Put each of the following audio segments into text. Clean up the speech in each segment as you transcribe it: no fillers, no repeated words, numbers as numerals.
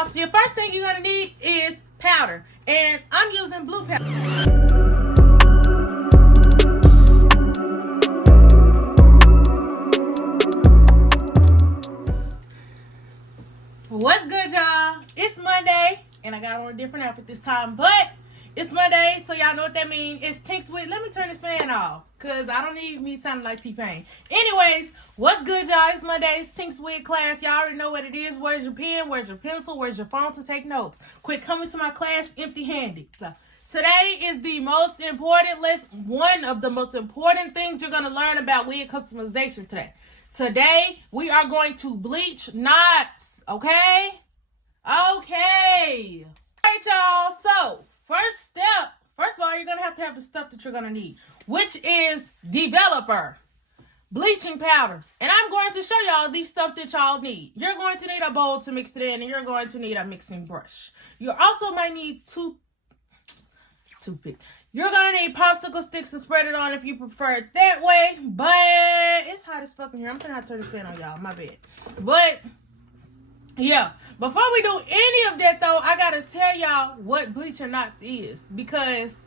Y'all, so your first thing you're gonna need is powder, and I'm using blue powder. What's good, y'all? It's Monday, and I got on a different outfit this time, but it's Monday, so y'all know what that means. It's Tinkk with. Let me turn this fan off, because I don't need me sounding like T-Pain. Anyways, what's good, y'all? It's Monday. It's Tinkk with class. Y'all already know what it is. Where's your pen? Where's your pencil? Where's your phone to take notes? Quit coming to my class empty-handed. So, today is the most important one of the most important things you're going to learn about wig customization today. Today, we are going to bleach knots, okay? Okay. All right, y'all. So, first of all, you're going to have the stuff that you're going to need, which is developer, bleaching powder. And I'm going to show y'all these stuff that y'all need. You're going to need a bowl to mix it in, and you're going to need a mixing brush. You also might need toothpick. You're going to need popsicle sticks to spread it on if you prefer it that way. But it's hot as fucking here. I'm going to have to turn this fan on, y'all. My bad. But yeah, before we do any of that, though, I got to tell y'all what bleaching knots is. Because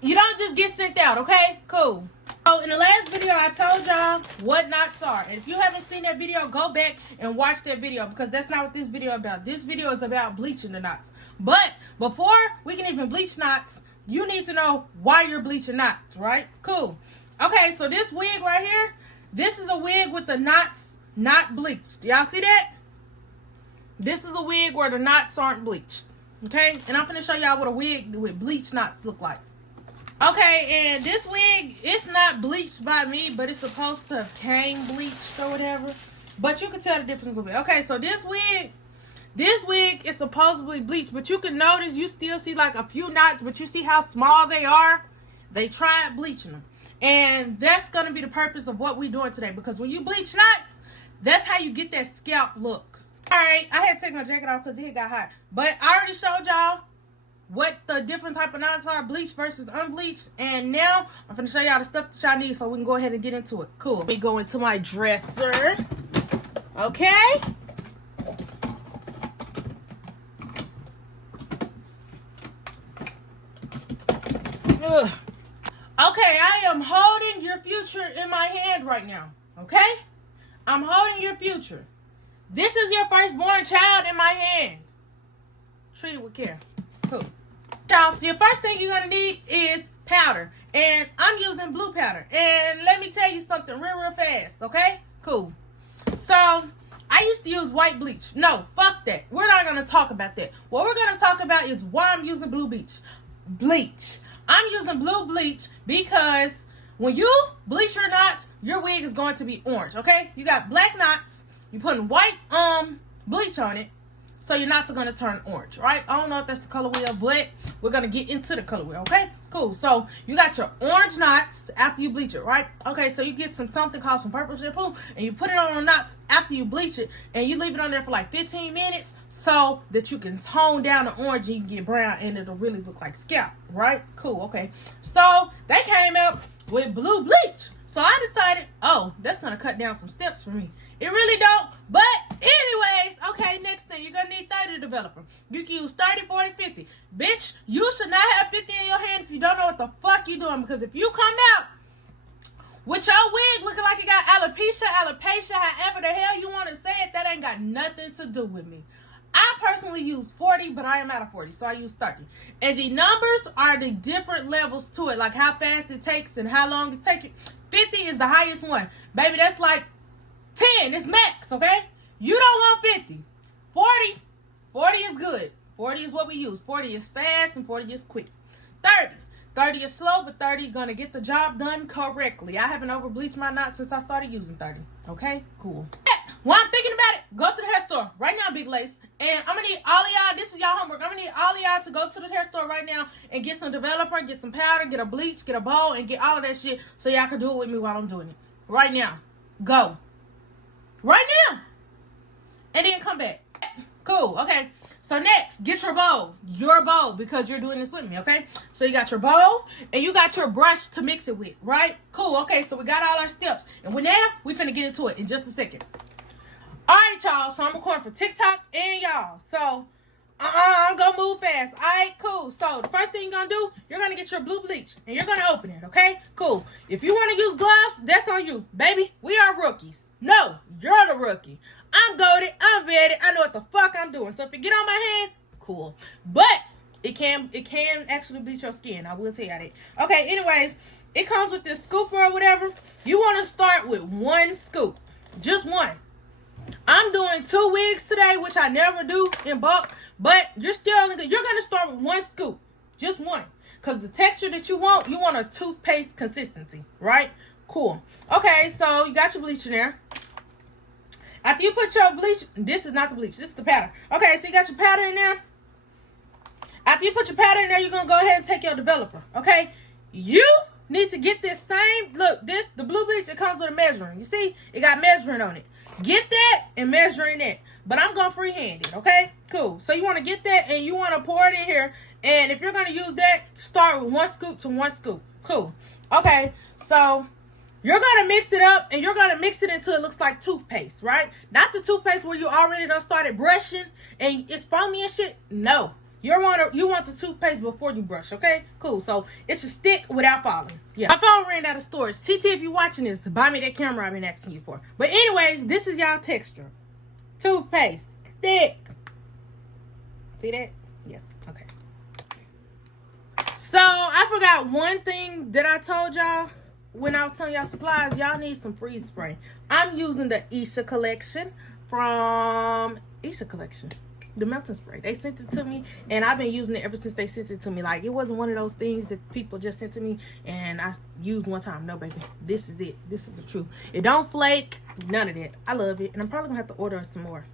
you don't just get sent out, okay? Cool. So, in the last video, I told y'all what knots are. And if you haven't seen that video, go back and watch that video. Because that's not what this video is about. This video is about bleaching the knots. But before we can even bleach knots, you need to know why you're bleaching knots, right? Cool. Okay, so this wig right here, this is a wig with the knots not bleached. Y'all see that? This is a wig where the knots aren't bleached. Okay? And I'm going to show y'all what a wig with bleached knots look like. Okay, and this wig, it's not bleached by me, but it's supposed to have came bleached or whatever. But you can tell the difference a little bit. Okay, so this wig is supposedly bleached, but you can notice you still see like a few knots, but you see how small they are? They tried bleaching them. And that's going to be the purpose of what we're doing today, because when you bleach knots, that's how you get that scalp look. Alright, I had to take my jacket off because it got hot. But I already showed y'all what the different type of knots are, bleached versus unbleached. And now, I'm going to show y'all the stuff that y'all need so we can go ahead and get into it. Cool. Let me go into my dresser. Okay. Ugh. Okay, I am holding your future in my hand right now. Okay? I'm holding your future. This is your firstborn child in my hand. Treat it with care. Cool. Y'all, so your first thing you're going to need is powder. And I'm using blue powder. And let me tell you something real fast, okay? Cool. So, I used to use white bleach. No, fuck that. We're not going to talk about that. What we're going to talk about is why I'm using blue bleach. I'm using blue bleach because when you bleach your knots, your wig is going to be orange, okay? You got black knots. You putting white bleach on it, so your knots are going to turn orange, right? I don't know if that's the color wheel, but we're going to get into the color wheel, okay? Cool. So you got your orange knots after you bleach it, right? Okay, so you get something called some purple shampoo, and you put it on the knots after you bleach it, and you leave it on there for like 15 minutes so that you can tone down the orange and you can get brown, and it'll really look like scalp, right? Cool, okay. So they came out with blue bleach. So I decided, oh, that's going to cut down some steps for me. It really don't. But anyways, okay, next thing. You're going to need 30 developer. You can use 30, 40, 50. Bitch, you should not have 50 in your hand if you don't know what the fuck you're doing. Because if you come out with your wig looking like it got alopecia, however the hell you want to say it, that ain't got nothing to do with me. I personally use 40, but I am out of 40, so I use 30. And the numbers are the different levels to it, like how fast it takes and how long it's taking. 50 is the highest one. Baby, that's like 10. It's max, okay? You don't want 50. 40 is good. 40 is what we use. 40 is fast and 40 is quick. 30 is slow, but 30 going to get the job done correctly. I haven't over-bleached my knots since I started using 30. Okay? Cool. While I'm thinking about it, go to the hair store right now, Big Lace. And I'm going to need all of y'all, this is y'all homework. I'm going to need all of y'all to go to the hair store right now and get some developer, get some powder, get a bleach, get a bowl, and get all of that shit so y'all can do it with me while I'm doing it. Right now. Go. Right now. And then come back. Cool. Okay. So next, get your bowl, because you're doing this with me, okay? So you got your bowl, and you got your brush to mix it with, right? Cool, okay, so we got all our steps. And now, we finna get into it in just a second. All right, Alright, y'all. So I'm recording for TikTok and y'all. So I'm gonna move fast. Alright, cool. So the first thing you're gonna do, you're gonna get your blue bleach and you're gonna open it, okay? Cool. If you wanna use gloves, that's on you. Baby, we are rookies. No, you're the rookie. I'm goated, I'm vetted, I know what the fuck I'm doing. So if you get on my hand, cool. But it can actually bleach your skin. I will tell you that. Okay, anyways, it comes with this scooper or whatever. You wanna start with one scoop. Just one. I'm doing 2 wigs today, which I never do in bulk, but you're gonna start with one scoop, just one, because the texture that you want a toothpaste consistency, right? Cool. Okay, so you got your bleach in there. After you put your bleach, this is not the bleach, this is the powder. Okay, so you got your powder in there. After you put your powder in there, you're gonna go ahead and take your developer. Okay, you need to get this same look. The blue bleach, it comes with a measuring. You see, it got measuring on it. Get that and measuring that. But I'm going to freehand it, okay? Cool. So you want to get that and you want to pour it in here. And if you're going to use that, start with 1 scoop to 1 scoop. Cool. Okay, so you're going to mix it up and you're going to mix it until it looks like toothpaste, right? Not the toothpaste where you already done started brushing and it's foamy and shit. No. You want the toothpaste before you brush, okay? Cool. So it should stick without falling. Yeah. My phone ran out of storage. TT, if you're watching this, buy me that camera I've been asking you for. But anyways, this is y'all texture. Toothpaste. Thick. See that? Yeah. Okay. So I forgot one thing that I told y'all when I was telling y'all supplies. Y'all need some freeze spray. I'm using the Isha collection from Isha collection. The melting spray. They sent it to me and I've been using it ever since they sent it to me. Like, it wasn't one of those things that people just sent to me and I used one time. No, baby. This is it. This is the truth. It don't flake. None of that. I love it. And I'm probably going to have to order some more.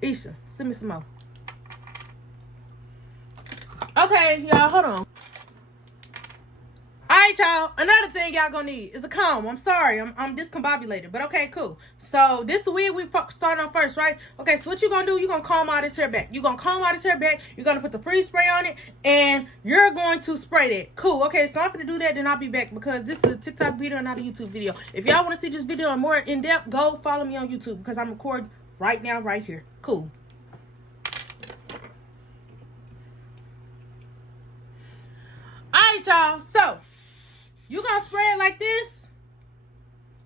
Isha, send me some more. Okay, y'all. Hold on. Alright, y'all. Another thing y'all gonna need is a comb. I'm sorry. I'm discombobulated. But okay, cool. So this the wig we start on first, right? Okay, so what you gonna do, you're gonna comb all this hair back. You're gonna comb all this hair back. You're gonna put the freeze spray on it. And you're going to spray that. Cool. Okay, so I'm gonna do that, then I'll be back because this is a TikTok video and not a YouTube video. If y'all want to see this video more in depth, go follow me on YouTube because I'm recording right now, right here. Cool. Alright, y'all. So you're going to spray it like this.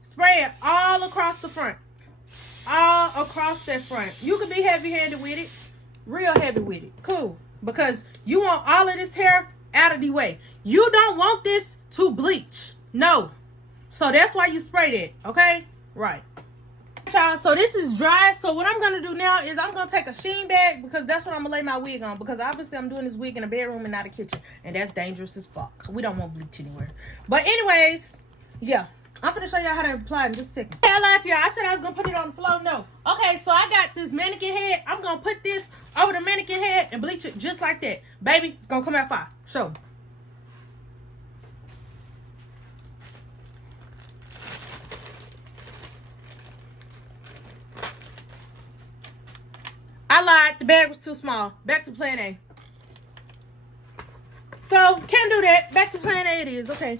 Spray it all across the front. All across that front. You can be heavy-handed with it. Real heavy with it. Cool. Because you want all of this hair out of the way. You don't want this to bleach. No. So that's why you spray that. Okay? Right. Y'all, so this is dry. So what I'm going to do now is I'm going to take a sheen bag because that's what I'm going to lay my wig on. Because obviously I'm doing this wig in a bedroom and not a kitchen. And that's dangerous as fuck. We don't want bleach anywhere. But anyways, yeah. I'm going to show y'all how to apply it in just a second. Hey, I lied to y'all. I said I was going to put it on the floor. No. Okay, so I got this mannequin head. I'm going to put this over the mannequin head and bleach it just like that. Baby, it's going to come out fine. So. I lied. The bag was too small. Back to plan A. So, can't do that. Back to plan A it is. Okay.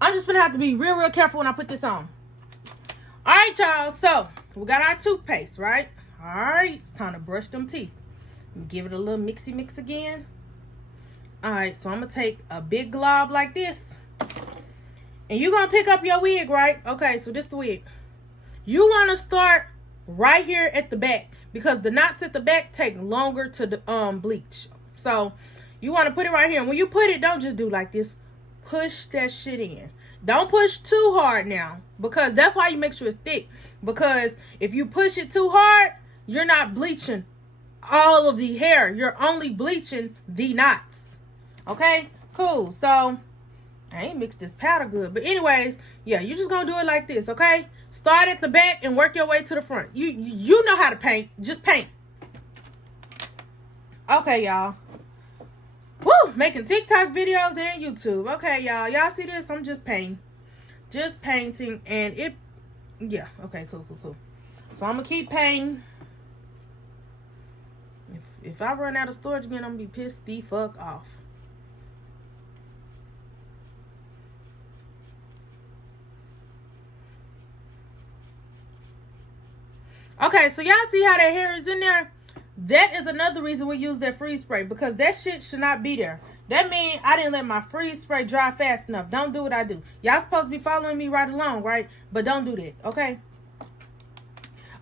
I'm just going to have to be real careful when I put this on. Alright, y'all. So, we got our toothpaste, right? Alright. It's time to brush them teeth. Give it a little mixy mix again. Alright. So, I'm going to take a big glob like this. And you're going to pick up your wig, right? Okay, so this is the wig. You want to start right here at the back because the knots at the back take longer to bleach. So you want to put it right here. And when you put it, don't just do like this. Push that shit in. Don't push too hard now because that's why you make sure it's thick. Because if you push it too hard, you're not bleaching all of the hair. You're only bleaching the knots. Okay? Cool. So I ain't mixed this powder good. But anyways, yeah, you're just going to do it like this, okay? Start at the back and work your way to the front. You know how to paint. Just paint. Okay, y'all. Woo! Making TikTok videos and YouTube. Okay, y'all. Y'all see this? I'm just painting. Just painting. And it... Yeah. Okay, cool. So I'm going to keep painting. If I run out of storage again, I'm going to be pissed the fuck off. Okay, so y'all see how that hair is in there? That is another reason we use that freeze spray, because that shit should not be there. That means I didn't let my freeze spray dry fast enough. Don't do what I do. Y'all supposed to be following me right along, right? But don't do that, okay?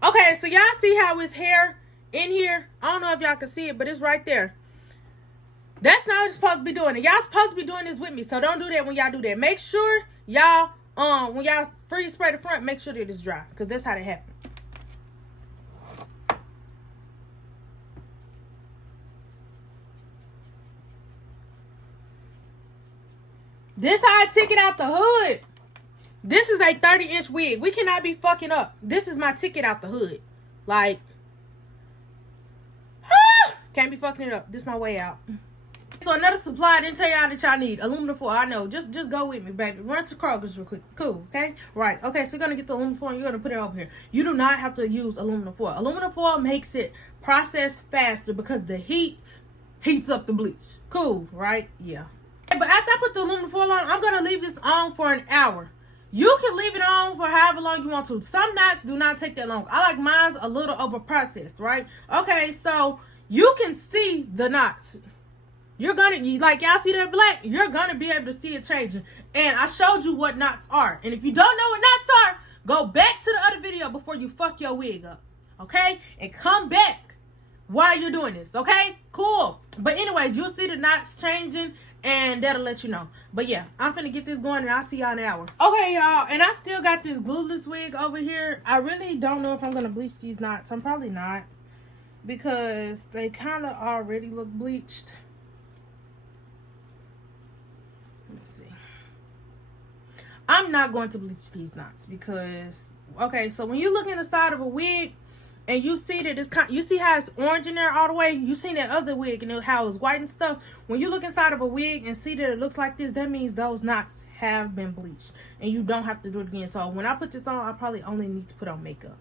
Okay, so y'all see how his hair in here? I don't know if y'all can see it, but it's right there. That's not what you're supposed to be doing. And y'all supposed to be doing this with me, so don't do that when y'all do that. Make sure y'all, when y'all freeze spray the front, make sure that it's dry, because that's how that happens. This how I took it out the hood. This is a 30-inch wig. We cannot be fucking up. This is my ticket out the hood. Like, can't be fucking it up. This is my way out. So another supply I didn't tell y'all that y'all need. Aluminum foil. I know. Just go with me, baby. Run to Kroger's real quick. Cool. Okay? Right. Okay, so you're going to get the aluminum foil and you're going to put it over here. You do not have to use aluminum foil. Aluminum foil makes it process faster because the heat heats up the bleach. Cool, right? Yeah. But after I put the aluminum foil on, I'm going to leave this on for an hour. You can leave it on for however long you want to. Some knots do not take that long. I like mine's a little over processed, right? Okay, so you can see the knots. You're gonna, like y'all see that black, you're gonna be able to see it changing. And I showed you what knots are. And if you don't know what knots are, go back to the other video before you fuck your wig up. Okay? And come back while you're doing this. Okay? Cool. But anyways, you'll see the knots changing. And that'll let you know. But yeah, I'm finna get this going and I'll see y'all in an hour. Okay, y'all. And I still got this glueless wig over here. I really don't know if I'm gonna bleach these knots. I'm probably not. Because they kind of already look bleached. Let me see. I'm not going to bleach these knots because, okay, so when you look in the side of a wig, and you see that it's you see how it's orange in there all the way. You seen that other wig and how it's white and stuff. When you look inside of a wig and see that it looks like this, that means those knots have been bleached, and you don't have to do it again. So when I put this on, I probably only need to put on makeup.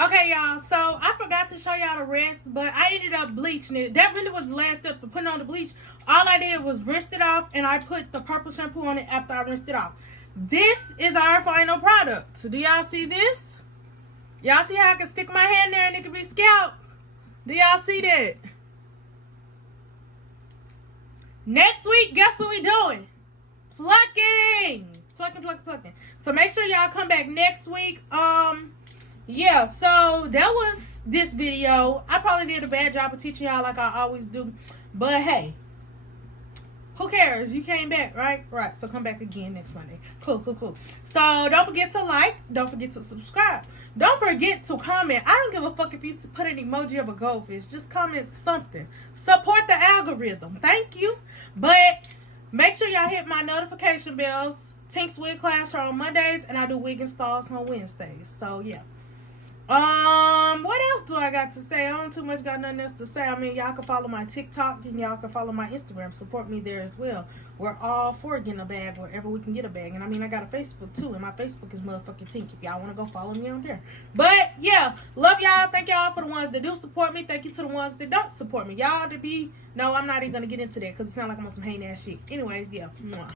Okay, y'all. So I forgot to show y'all the rest, but I ended up bleaching it. That really was the last step to putting on the bleach. All I did was rinse it off, and I put the purple shampoo on it after I rinsed it off. This is our final product. So do y'all see this? Y'all see how I can stick my hand there and it can be scalped? Do y'all see that? Next week, guess what we doing? Plucking. Plucking. So make sure y'all come back next week. Yeah, so that was this video. I probably did a bad job of teaching y'all like I always do. But hey, who cares? You came back, right? Right. So come back again next Monday. Cool. So don't forget to like. Don't forget to subscribe. Don't forget to comment. I don't give a fuck if you put an emoji of a goldfish. Just comment something. Support the algorithm. Thank you. But make sure y'all hit my notification bells. Tinkk's wig class are on Mondays, and I do wig installs on Wednesdays. So yeah. What else do I got to say? I don't too much got nothing else to say. I mean, y'all can follow my TikTok and y'all can follow my Instagram. Support me there as well. We're all for getting a bag wherever we can get a bag. And I mean, I got a Facebook too, and my Facebook is motherfucking Tinkk if y'all want to go follow me on there. But yeah, love y'all. Thank y'all for the ones that do support me. Thank you to the ones that don't support me. Y'all to be, no, I'm not even gonna get into that because it sounds like I'm on some hating ass shit. Anyways, yeah. Mwah.